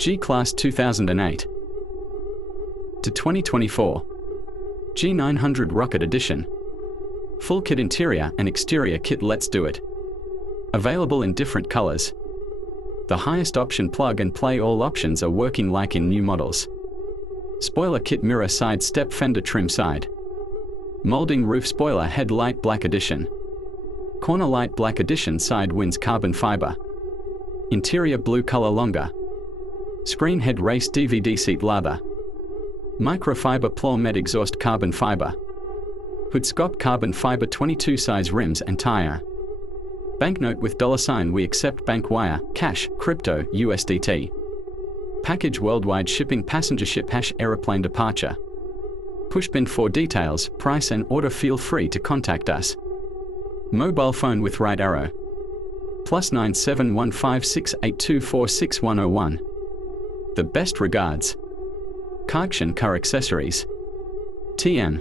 G-Class 2008 to 2024 G900 Rocket Edition. Full kit interior and exterior kit. Let's do it. Available in different colors. The highest option plug and play. All options are working like in new models. Spoiler kit, mirror side step fender trim side. Molding roof spoiler head light black edition. Corner light black edition. Side winds carbon fiber. Interior blue color longer. Screen head race DVD seat leather. Microfiber plow med exhaust carbon fiber. Hood scope carbon fiber 22 size rims and tire. Banknote with $sign. We accept bank wire, cash, crypto, USDT. Package worldwide shipping. Passenger ship # aeroplane departure. Pushpin for details, price and order. Feel free to contact us. Mobile phone with right arrow. +9 71568246101. The best regards. Cardction Car Accessories. TM.